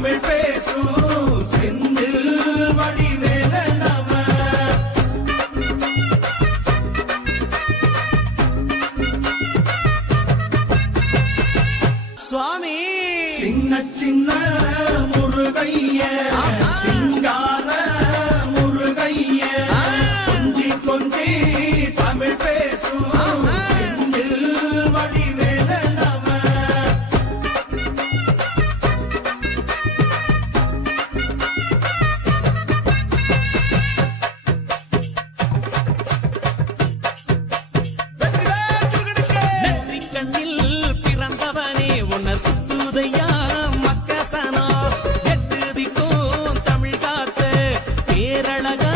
பேசும் செந்தில் வடிவேல நம சுவாமி. சின்ன சின்ன முருகைய கண்ணில் பிறந்தவனே உன்னை சுத்துதையா மக்கசனா? எட்டு திக்கும் தமிழ் காத்து பேரழகா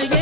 yeah.